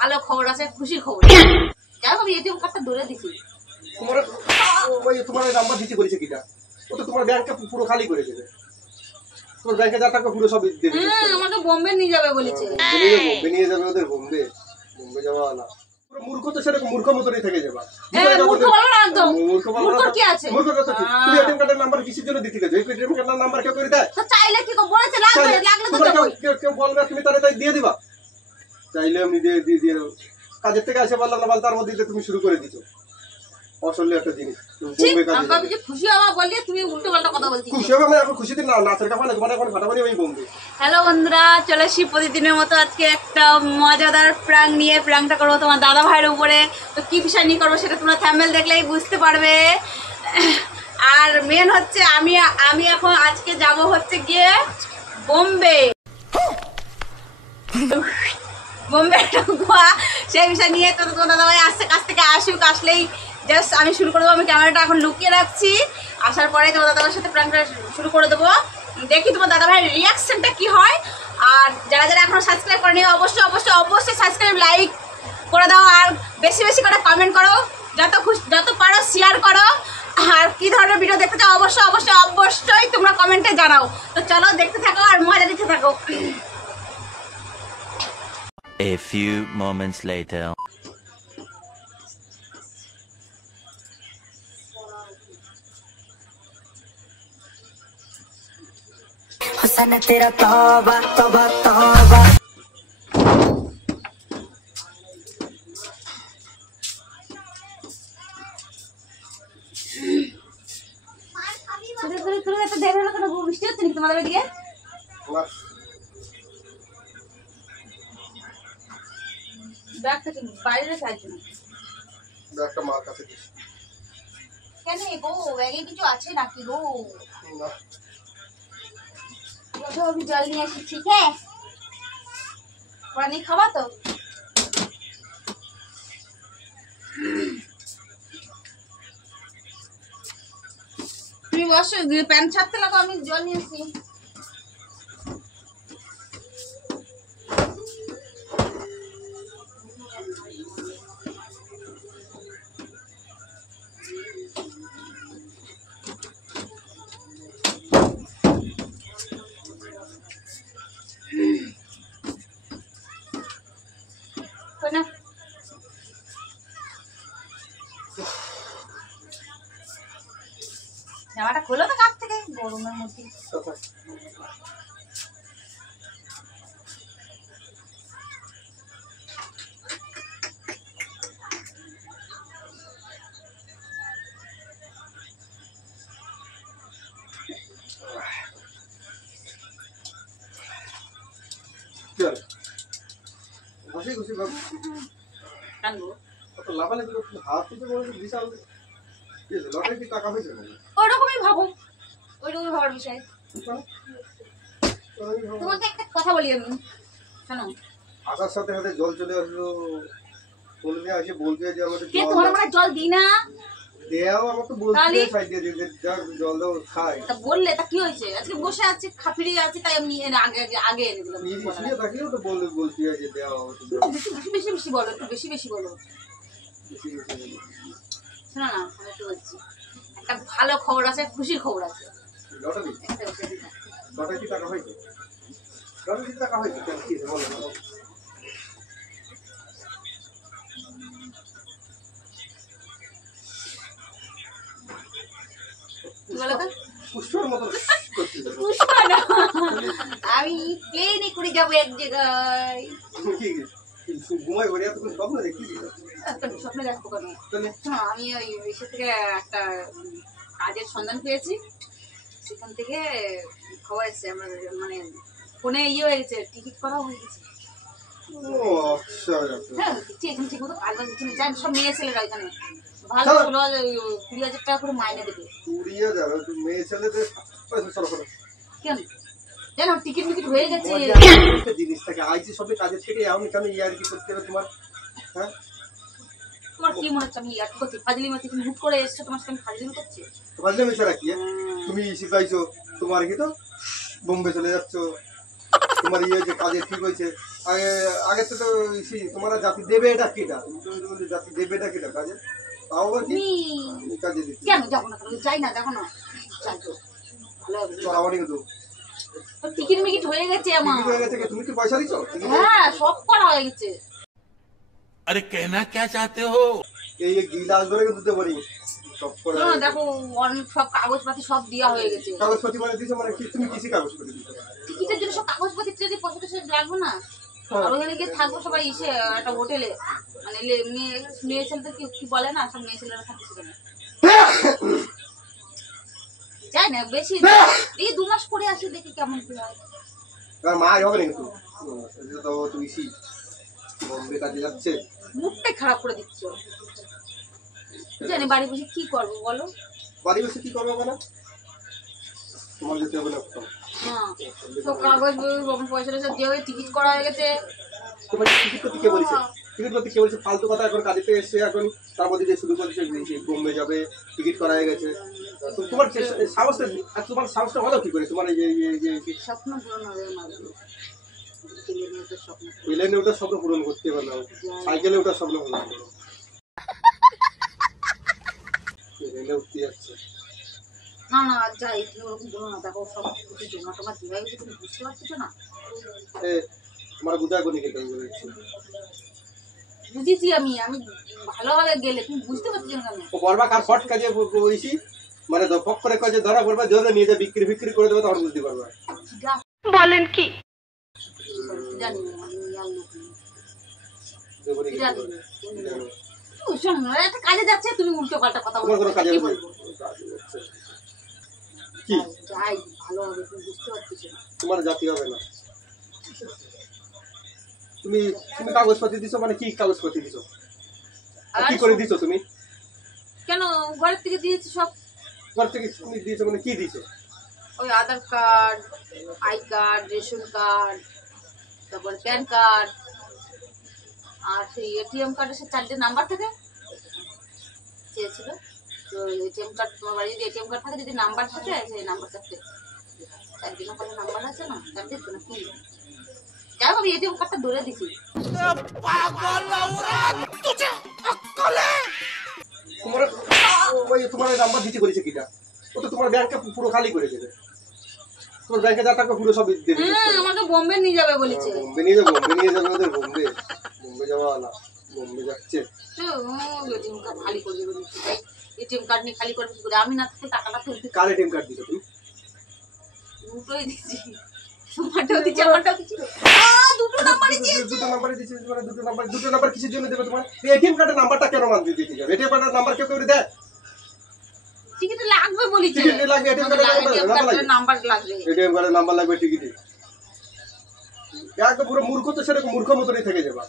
ভালো খবর আছে, খুশি খবর। যাই হোক, এটিএম কার্ডটা ধরে দিছি। তোমার নাম্বার দিতে বলেছে কিটা? ও তো তোমার ব্যাংকটা পুরো খালি করে দেবে। তোমার ব্যাংকে যা টাকা পুরো সব দেবে। আমাকে বোম্বে নিয়ে যাবে বলেছে। বোম্বে নিয়ে যাবে ওদের? বোম্বে যাওয়া না। পুরো মূর্খ তো সেরকম মূর্খ মতনই থেকে যাবা। মূর্খ বলো না একদম। মূর্খ কি আছে? মূর্খ কথা কি? তুমি এটিএম কার্ডের নাম্বার কিসের জন্য দিতে গেছো? এই এটিএম কার্ডের নাম্বার কেউ করে দেয়? তো চাইলে কি বলেছে লাগবে, লাগলে তো দেবো। কেউ বলবে তুমি তাই দিয়ে দিবা? চাইলে আমি দিয়ে দেবো। কাজের থেকে এসে বললাম না, বল তার মধ্যে তুমি শুরু করে দিছো। অসল্য একটা জিনিস। খুশি হওয়া বললে তুমি উল্টো পাল্টা কথা বলছিস। খুশি হবে না, এখন খুশিতে না নাচের কাপড় তোমার এখন ফাটাফাটি আমি বলবো। হ্যালো বন্ধুরা, চলে এসেছি প্রতিদিনের মতো আজকে একটা মজাদার প্র্যাঙ্ক নিয়ে। প্র্যাঙ্কটা করবো তোমার দাদা ভাইয়ের উপরে। তো কি বিষয় নিয়ে করবো সেটা তোমরা থাম্বনেল দেখলেই বুঝতে পারবে। আর মেন হচ্ছে আমি এখন আজকে যাব হচ্ছে গিয়ে বোম্বে। বোম্বে গোয়া, সেই বিষয় নিয়ে। তো তোমার দাদা ভাই আসছে, কাছ থেকে আসুক, আসলেই জাস্ট আমি শুরু করে দেবো। আমি ক্যামেরাটা এখন লুকিয়ে রাখছি, আসার পরে তোমার দাদাভাইয়ের সাথে প্র্যাঙ্কটা শুরু করে দেবো। দেখি তোমার দাদা ভাইয়ের রিয়াকশনটা কি হয়। আর যারা যারা এখনো সাবস্ক্রাইব করেনি অবশ্যই অবশ্যই অবশ্যই সাবস্ক্রাইব, লাইক করে দাও। আর বেশি বেশি করে কমেন্ট করো, যত পারো শেয়ার করো। আর কি ধরনের ভিডিও দেখতে চাও অবশ্যই অবশ্যই অবশ্যই তোমরা কমেন্টে জানাও। তো চলো দেখতে থাকো আর মজা দিতে থাকো। A few moments later. हुस्न तेरा तौबा तौबा तौबा। বৃষ্টি হচ্ছে নাকি তোমাদের ওইদিকে? ব্যাগটা কি বাইরে চাইছো না? ব্যাগটা মার কাছে দিস। কেন গো, ব্যাগে কিছু আছে নাকি গো? না, আমি জল নিয়ে আসি, ঠিক আছে? পানি খাবা তো? তুমি বসো, প্যান্ট ছাড়তে লাগো, আমি জল নিয়ে আসি। জামাটা খোলো তো কাছ থেকে, গরমের মধ্যে। ঘষি ঘষি ভাব কানবো কত লাভালে হাত থেকে বলে বিশাল লটারি কি টাকা হয়েছে না? ওরকমই ভাবো, ওইরকমই ভাবার বিষয়। তোমাকে একটা কথা বলি আমি, শোনো। আসার সাথে সাথে জল চলে আসলো, বলবে এসে বলবে যে আমাদের কে তোমার মানে জল দিই না দেও, আমার তো বলতে সাইড দিয়ে দিতে যা জল দাও খাই। তা বললে তা কি হয়েছে? আজকে বসে আছে, খাপিড়ি আছে, তাই আমি আগে আগে এনে দিলাম। নিয়ে থাকিও তো বলতে যে দেও বেশি বেশি বেশি বলো, একটু বেশি বেশি বলো। শোনো না, আমি একটু বলছি, একটা ভালো খবর আছে, খুশির খবর আছে। লটারি লটারি কি টাকা হয়েছে? লটারি কি টাকা হয়েছে? কেন কি বলো না? আমি প্লেনে করে যাবো এক জায়গায়। ঘুমাই ঘরে এত স্বপ্ন দেখি? স্বপ্ন দেখবো কেন? আমি ওই ইসে থেকে একটা কাজের সন্ধান পেয়েছি, সেখান থেকে খবর এসছে আমার, মানে ফোনে ইয়ে হয়ে গেছে, টিকিট করা হয়ে গেছে। হ্যাঁ, ঠিক মতো কাজ বাজ সব মেয়ে ছেলেরা এখানে ভালো 20,000 টাকা করে মাইনে দেবে। 20,000 মেয়ে ছেলেদের? কেন জানো, টিকিট মিকিট হয়ে গেছে। জিনিস থাকে আইছি সবে কাজের থেকে আমি কেন ইয়ার কি করতে হবে তোমার? হ্যাঁ, তোমার কি মনে হচ্ছে আমি ইয়ার কি করছি? ফাজলি মাতি তুমি হুট করে এসছো, তোমার সাথে ফাজলি করছি? ফাজলি ছাড়া কি? তুমি শিখাইছো, তোমার কি তো বোম্বে চলে যাচ্ছ, তোমার ইয়ে যে কাজে ঠিক হয়েছে, আগে আগে তো তোমার জাতি দেবে এটা কিটা, তুমি তো বলছো জাতি দেবে এটা কিটা কাজে, তাও আবার কি তুমি কাজে দিচ্ছি কেন যাবো না, কেন যাই না, দেখো না যাই তো ভালো হবে। চড়াবাড়ি কিন্তু টিকিট মিকিট হয়ে গেছে আমার। টিকিট হয়ে গেছে কি? তুমি কি পয়সা দিছো? হ্যাঁ সব করা হয়ে গেছে। अरे कहना क्या चाहते हो? এই গিলাস ধরে কিন্তু দিতে পারি সব করে। শোনো, দেখো অনেক সব কাগজপাতি সব দেওয়া হয়ে গেছে। কাগজপত্র মানে দিছো মানে কি? তুমি কিসি কাগজপত্র দিছো? টিকিটের জন্য সব কাগজপাতি যদি পয়সা টয়সা লাগবে না, হ্যাঁ। আর ওখানে গিয়ে থাকবো সবাই এসে একটা হোটেলে, মানে মেয়ে মেয়ে ছেলেদের কি বলে না, সব মেয়ে ছেলেরা থাকে সেখানে। যাই না বেশি, এই 2 মাস পরে আসি দেখি কেমন কি হয়। আর মা হবে না কিন্তু এটা তো তুই সি বম্বে কাজে যাচ্ছে। মুখটাই খারাপ করে দিচ্ছ। জানি বাড়ি বসে কি করবো বলো? বাড়ি বসে কি করবে না? তোমার যেতে হবে না কোথাও। হ্যাঁ সব কাগজ পয়সা টয়সা দিয়ে টিকিট করা হয়ে গেছে। তোমার টিকিট করতে কে বলেছে? টিকিট করতে কে বলেছে? ফালতু কথা এখন কাজে থেকে এসে এখন তার মধ্যে যে শুরু করেছে বোম্বে যাবে, টিকিট করা হয়ে গেছে। তোমার সাহসটা, তোমার সাহসটা হলো কি করে? তোমার এই যে স্বপ্ন পূরণ হবে আমার। স্বপ্ন প্লেনে ওটা স্বপ্ন পূরণ করতে পারলাম, সাইকেলে ওটা স্বপ্ন পূরণ করো। প্লেনে উঠতে যাচ্ছে। না না যাই, তুমি ওরকম বলো না। দেখো সব কিছু জমা টমা দিয়ে গেছে, তুমি বুঝতে পারছো না। তোমার বুঝায় কোনি কিন্তু আমি বলেছি বুঝেছি আমি আমি ভালোভাবে গেলে তুমি বুঝতে পারছো না কেন? ও বলবা কার ফট কাজে বইছি মানে পক করে কাজে ধরা পড়বা, জোরে নিয়ে যা বিক্রি করে দেবে, তখন বুঝতে পারবা। বলেন কি? জানি না, আমি আর লোক নেই। দেবনি কি জানি করবে? না। তুমি শোনো না, একটা কাজে যাচ্ছে তুমি উল্টো পাল্টা কথা তোমার বলছো, কোনো কাজে কি আছে? বলবো? কি যাই ভালোভাবে, তুমি বুঝতে পারছো না। তোমার জাতি হবে না। তুমি তুমি কাগজপত্র দিছো মানে কি কাগজপত্র দিছো? আর কি করে দিছো তুমি? কেন ঘরের থেকে দিয়েছি সব। ঘর থেকে তুমি দিয়েছো মানে কি দিছো? ওই Aadhaar card, I card, ration card, তারপর প্যান কার্ড, আর সেই এটিএম কার্ডের সে 4টে নাম্বার থাকে চেয়েছিল। তো এটিএম কার্ড, তোমার বাড়ি যদি এটিএম কার্ড থাকে, যদি নাম্বার থাকে, সেই নাম্বার 4টে নাম্বার নাম্বার আছে না, 4টে তো না কি? যাই হোক আমি এটিএম কার্ডটা ধরে দিছি। তোমার ওই তোমার নাম্বার দিতে বলেছে কিটা? ও তো তোমার ব্যাংকে পুরো খালি করে দেবে। তোমার ব্যাংকে যা টাকা পুরো সব দিয়ে দেবে। হ্যাঁ আমাকে বোম্বে নিয়ে যাবে বলেছে। বোম্বে নিয়ে যাবো, বোম্বে নিয়ে যাবে ওদের। বোম্বে বোম্বে যাওয়া না, বোম্বে যাচ্ছে। এটিএম কার্ড খালি করে দেবে বলেছে। এটিএম কার্ড নিয়ে খালি করে কি করে? আমি না থাকলে টাকাটা তুলতে কার এটিএম কার্ড দিছো তুমি? দুটোই দিচ্ছি, তোমারটাও দিচ্ছি আমারটাও দিচ্ছি। দুটো নাম্বারই দিয়েছি। দুটো নাম্বারে দিছি, মানে দুটো নাম্বার কিসের জন্য দেবে তোমার? এটিএম কার্ডের নাম্বারটা কেন মানতে দিতে যাবে? এটিএম কার্ডের নাম্বার কেউ করে দেয়? টিকিট লাগবে বলেছে। টিকিট লাগবে, এটিএম কার্ডের নাম্বার লাগবে। এটিএম কার্ডের নাম্বার লাগবে টিকিটে। একদম পুরো মূর্খ তো সেরকম মূর্খ মতনই থেকে যাবা।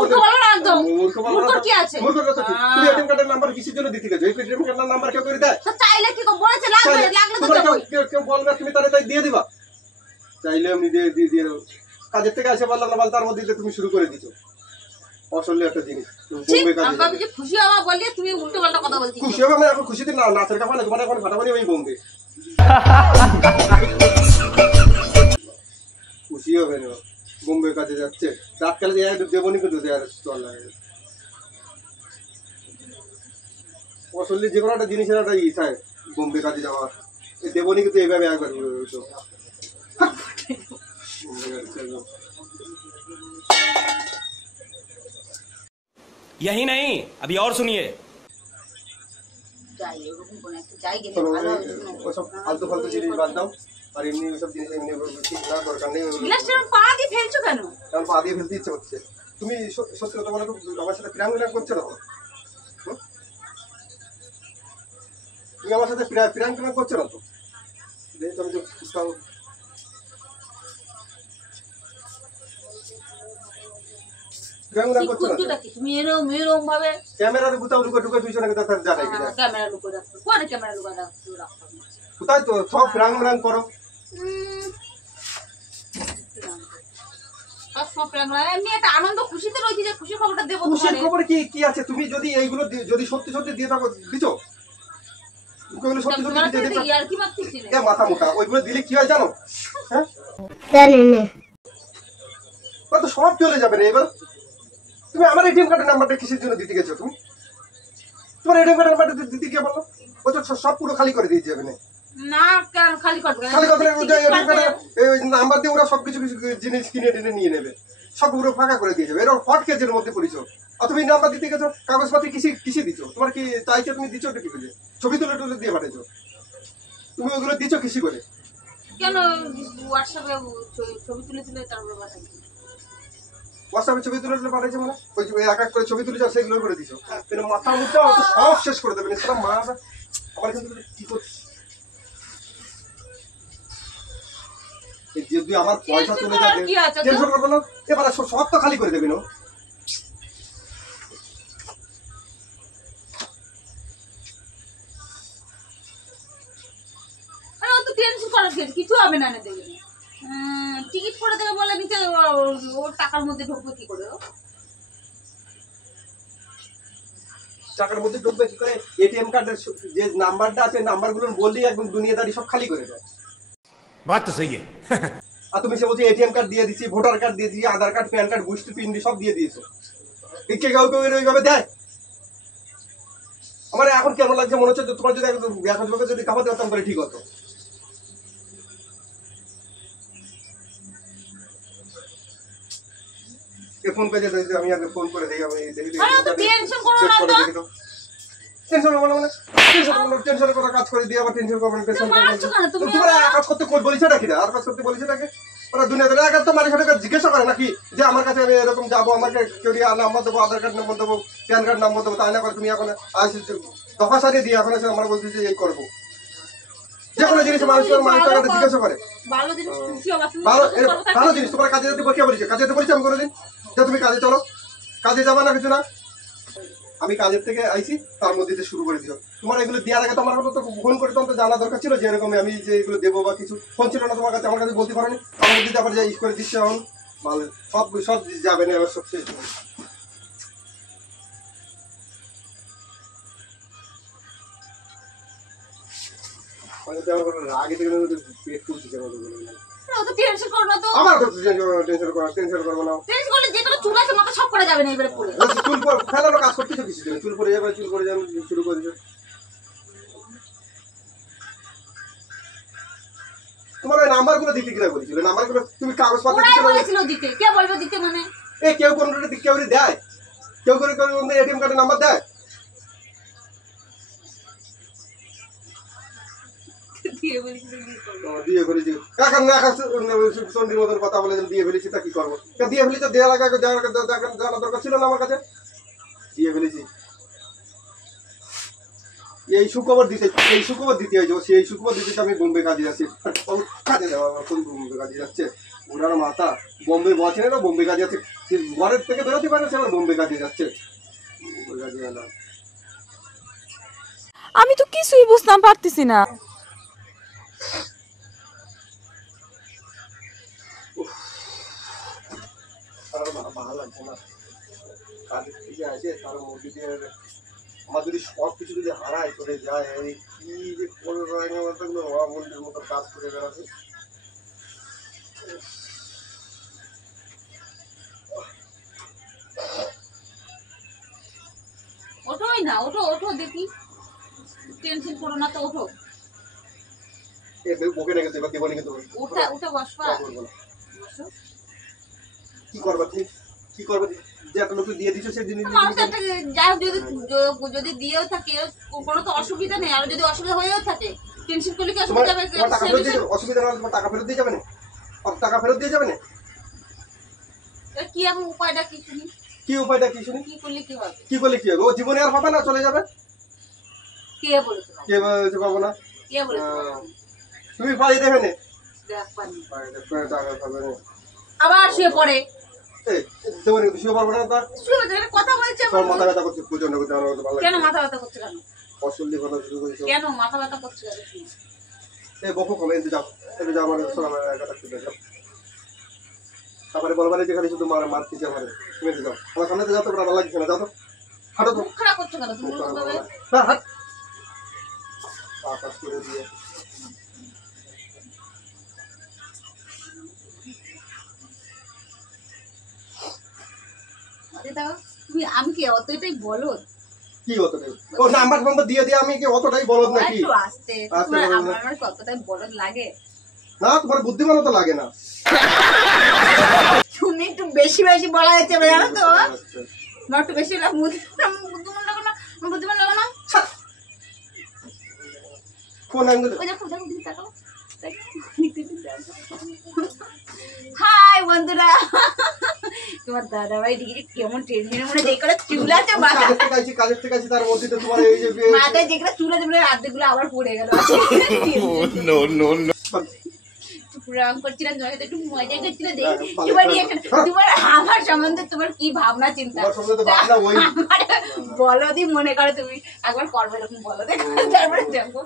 মূর্খ বলো না একদম। মূর্খ বলো না। মূর্খ কি আছে? মূর্খ কথা কি? তুমি এটিএম কার্ডের নাম্বার কিসের জন্য দিতে গেছো? এটিএম কার্ডের নাম্বার কেউ করে দেয়? তো চাইলে কি বলেছে লাগবে, লাগলে তো তোমার দেবো। কেউ বলবে, তুমি তাই দিয়ে দিবা? চাইলে আমি দিয়ে দেবো। কাজের থেকে আসে বললাম না, বল তার মধ্যে তুমি শুরু করে দিছো অসল্য একটা জিনিস। বোম্বে কাজে আমি যে খুশি হওয়া বলি, তুমি উল্টো পাল্টা কথা বলছিস। খুশি হবে না? এখন খুশিতে না নাচের কাপড় তোমার এখন ফাটাফাটি আমি বোম্বে খুশি হবে না। বোম্বে কাজে যাচ্ছে, রাতকালে যে দেবনি কিন্তু চল লাগে অসল্য যে কোনো একটা জিনিসের একটা ই থাকে বোম্বে কাজে যাওয়ার। দেবনি কিন্তু এইভাবে একবার यही नहीं, अभी और सुनिए। যাই ওরকম কোনো একটা যাই গেলে চলো ভালো হবে। ওসব ফালতু ফালতু জিনিস বাদ দাও। আর এমনি ওইসব জিনিস এমনি ঠিক না, দরকার নেই। গ্লাসটা পা দিয়ে ফেলছো কেন? কারণ পা দিয়ে ফেলতে ইচ্ছে হচ্ছে। তুমি সত্যি কথা বলো তো, আমার সাথে প্রেম করছো না? তুমি আমার সাথে প্রেম করছো না তো? তুমি যে প্রেম করছো না? কুকুরটা কি তুমি এরকম ভাবে ক্যামেরার কোথাও লুকে টুকে তুইছো নাকি তার জানাই কিনা? ক্যামেরা লুকো রাখছো? কোন ক্যামেরা লুকো রাখছো? কোথায় তো সব প্রেম করো। এমনি একটা আনন্দ খুশিতে রয়েছে যে খুশি খবরটা দেবো খুশির তোমারে। খবর কি আছে? তুমি যদি এইগুলো যদি সত্যি সত্যি দিয়ে থাকো দিছো, ওইগুলো সত্যি সত্যি দিয়ে দিছো। ইয়ার কি মারছিস এ মাথা মোটা, ওইগুলো দিলে কি হয় জানো? হ্যাঁ তো সব চলে যাবে না এবার। তুমি আমার এটিএম কার্ডের নাম্বারটা কিসের জন্য দিতে গেছো তুমি? তোমার এটিএম কার্ডের নাম্বারটা দিতে গিয়ে বলো ও তো সব পুরো খালি করে দিয়ে যাবে না। না কেন খালি করবে খালি করবে না, এটিএম কার্ডের নাম্বার দিয়ে ওরা সবকিছু কিছু জিনিস কিনে টেনে নিয়ে নেবে, সব পুরো ফাঁকা করে দিয়ে যাবে। এরকম হট কেজের মধ্যে পড়েছো। আর তুমি নাম্বার দিতে গেছো, কাগজপাতি কিসে দিচ্ছ? তোমার কি চাইছে তুমি দিচ্ছ কি করে? ছবি তুলে দিয়ে পাঠাইছো, তুমি ওগুলো দিচ্ছ কিসি করে? কেন হোয়াটসঅ্যাপে ছবি তুলে তারপরে পাঠাই। হোয়াটসঅ্যাপে ছবি তুলে পাঠাইছে মানে ওই যে এক এক করে ছবি তুলেছ সেগুলো করে দিছো। মাথা মুখটা সব শেষ করে দেবে না মা। আমার কিন্তু কি করছিস? যদি আমার পয়সা চলে যাবে টেনশন করবো না, এবার সব তো খালি করে দেবে না। টেনশন করার কিছু হবে না, দেবে টিকিট করে দেবে বলে নিচে ওর টাকার মধ্যে ঢুকবে কি করে? টাকার মধ্যে ঢুকবে কি করে? এটিএম কার্ডের যে নাম্বারটা আছে নাম্বারগুলো বললেই একদম দুনিয়াদারি সব খালি করে দেয়। बात तो सही है। আর তুমি সে বলছি এটিএম কার্ড দিয়ে দিচ্ছি, ভোটার কার্ড দিয়ে দিচ্ছি, আধার কার্ড, প্যান কার্ড, বুস্ট পিন সব দিয়ে দিয়েছো। কেউ ওইভাবে দেয়? আমার এখন কেমন লাগছে মনে হচ্ছে তোমার যদি এখন যদি কামাতে পারতাম করে ঠিক হতো। ফোন করে আমি আগে ফোন করে দেখি, আমি দেখি টেনশন করো না তো। টেনশন করবো না, টেনশন করা কাজ করে দিয়ে আবার টেনশন করবো না। টেনশন করবো তোমার কাজ করতে বলেছে নাকি না? আর কাজ করতে বলেছে নাকি? ওরা দুনিয়াতে আগে তো মানুষ জিজ্ঞাসা করে নাকি যে আমার কাছে আমি এরকম যাবো, আমাকে কেউ নাম্বার দেবো, আধার কার্ড নাম্বার দেবো, প্যান কার্ড নাম্বার দেবো, তাই না করে তুমি এখন দফা সারিয়ে দিয়ে এখন এসে আমরা বলছি যে এই করবো। যে কোনো জিনিস মানুষের কাছে জিজ্ঞাসা করে। ভালো জিনিস ভালো জিনিস তোমার কাজে যেতে কে বলেছে? কাজে যেতে বলেছি আমি কোনোদিন যে তুমি কাজে চলো? কাজে যাবা না কিছু না? আমি কাজের থেকে আইছি তার মধ্যে শুরু করে দিও। তোমার এগুলো দেওয়ার আগে তোমার তো ফোন করে তো জানা দরকার ছিল যে এরকম আমি যে এগুলো দেবো বা কিছু। ফোন ছিল না তোমার কাছে, আমার কাছে বলতে পারোনি। আমার মধ্যে আবার যে ইস করে দিচ্ছে এখন ভালো সব যাবে না এবার সব শেষ। আগে থেকে পেট তুলতেছে টেনশন করো না তো। আমার টেনশন করবো না। টেনশন করলে যে কোনো চুল আছে মাথা সব করে যাবে না এবারে পড়ে। চুল ফেলানো কাজ করতেছো কিছু দিন, চুল পরে যাবে, চুল করে যাবে শুরু করে দিবে। তোমার ওই নাম্বার গুলো দিতে কিনা বলেছিল? নাম্বার গুলো তুমি কাগজ পাতা বলেছিল দিতে, কে বলবে দিতে? মানে কেউ কোন কেউ দেয়, কেউ করে এটিএম কার্ডের নাম্বার দেয়। দিয়ে ফেলেছি এখন চন্ডির মতন কথা বলে দিয়ে ফেলেছি, তা কি করবো? দিয়ে ফেলেছি দেওয়ার আগে জানা দরকার ছিল না আমার কাছে। দিয়ে ফেলেছি। এই সুখবর দিতে হয়েছে, সেই সুখবর দিতে আমি বোম্বে কাজে যাচ্ছি। কাজে যাওয়া কোন বোম্বে কাজে যাচ্ছে? ওনার মাথা বোম্বে বসে না, বোম্বে কাজে যাচ্ছে। ঘরের থেকে বেরোতে পারে, সে আবার বোম্বে কাজে যাচ্ছে। বোম্বে কাজে গেলাম। আমি তো কিছুই বুঝতাম পারতেছি না। ভালো লাগছে না কাজের থেকে আসে তার মধ্যে দিয়ে আমার যদি সব কিছু যদি হারায় চলে যায়, এই কি যে করে মন্দির মতো কাজ করে বেড়াচ্ছে। ওঠোই না, ওঠো দেখি। টেনশন করো না তো, ওঠো। ওকে রেখে দেবা, দেবো কিন্তু উঠে বসবা। কি করবা তুমি? কি করবা যে একটা লোক দিয়ে দিচ্ছ সেই জিনিস? যাই হোক, যদি দিয়েও থাকে কোনো তো অসুবিধা নেই। আর যদি অসুবিধা হয়েও থাকে টেনশন করলে কি অসুবিধা হবে? অসুবিধা না হলে তোমার টাকা ফেরত দিয়ে যাবে না? টাকা ফেরত দিয়ে যাবে না? কি এখন উপায়টা কি শুনি? কি উপায়টা কি শুনি? কি করলে কি হবে? কি করলে কি হবে? ও জীবনে আর হবে না, চলে যাবে। কে বলেছে? কে বলেছে পাবো না? কে বলেছে? তুমি পাই দেবে না? দেখ পানি টাকা পাবে না। আবার শুয়ে পড়ে। তোমার শুয়ে পারবো না? কথা বলছে মাথা ব্যথা করছে প্রচন্ড। কেন মাথা ব্যথা করছে? কেন অসল্লি কথা শুরু করেছো? কেন মাথা ব্যথা করছে? এই বকো কমে যাও, যাও আমার আমার একা থাকতে যাও। তারপরে বলবারে যেখানে শুধু মারতেছে আমার, তুমি যাও আমার সামনে যাও তো, ভালো লাগছে না, যাও তো, হাঁটো তো। মুখ খারাপ করছো কেন তুমি? না হাট কাজ করে দিয়ে আরে দাও তুমি, আমি কি অতটাই বলো? কি অতটাই? ও নাম্বার নাম্বার দিয়ে দিয়ে আমি কি অতটাই বলদ নাকি? একটু আস্তে, আস্তে তোমার বলো না। আমার কতটাই বলদ লাগে? না তোমার বুদ্ধিমানও তো লাগে না। তুমি একটু বেশি বেশি বলা হচ্ছে জানো তো, আচ্ছা। আমার একটু বেশি বুদ্ধিমান লাগো না, আমার বুদ্ধিমান লাগো না। ফোন আঙ্গুল ওই দেখো দেখো দিদি তাকাও। হাই বন্ধুরা, তোমার দাদা ভাই ডিগ্রি কেমন টেনশনের মনে যে করে চুল আছে মাথা কাজের থেকে আছি তার মধ্যে তো তোমার এই যে মাথায় যেগুলো চুল আছে বলে আর্ধেকগুলো আবার পড়ে গেল। রাম করছিলাম তোমার সাথে একটু মজা করছিলাম দেখি তোমার reaction, তোমার আমার সম্বন্ধে তোমার কি ভাবনা চিন্তা। তোমার সম্বন্ধে ভাবনা ওই আমার বলদি মনে করো তুমি, একবার করবে এরকম বলো দেখো, তারপরে দেখো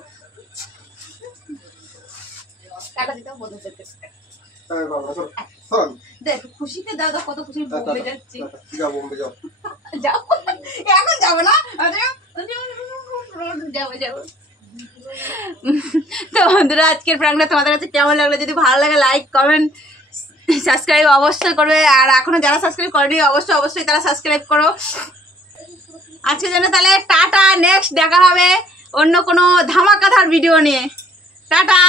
টাকা দিতে বলতে দেখ খুশিতে দাদা কত খুশি বোম্বে যাচ্ছি। যাও বোম্বে যাও। যাও এখন যাবো না, যাবো যাবো। তো বন্ধুরা আজকের প্রাঙ্গটা তোমাদের কাছে কেমন লাগলো? যদি ভালো লাগে লাইক কমেন্ট সাবস্ক্রাইব অবশ্যই করবে, আর এখনো যারা সাবস্ক্রাইব করেনি অবশ্যই তারা সাবস্ক্রাইব করো। আজকের জন্য তাহলে টাটা, নেক্সট দেখা হবে অন্য কোনো ধামাকাদার ভিডিও নিয়ে। টাটা।